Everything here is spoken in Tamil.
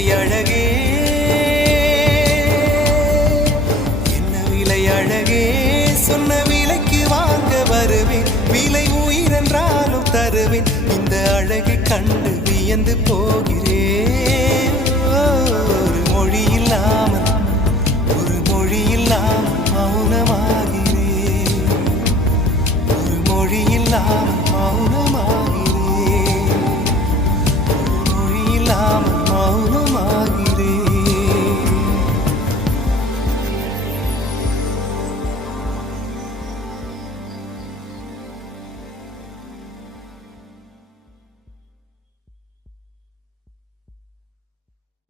விலை அழகே, என்ன விலை அழகே, சொன்ன விலைக்கு வாங்க வருவேன், விலை உயிரென்றாலும் தருவேன், இந்த அழகை கண்டு வியந்து போகிறேன். ஒரு மொழி இல்லாமல் மௌனமாகிறேன், ஒரு மொழி இல்லாமல் மௌனம்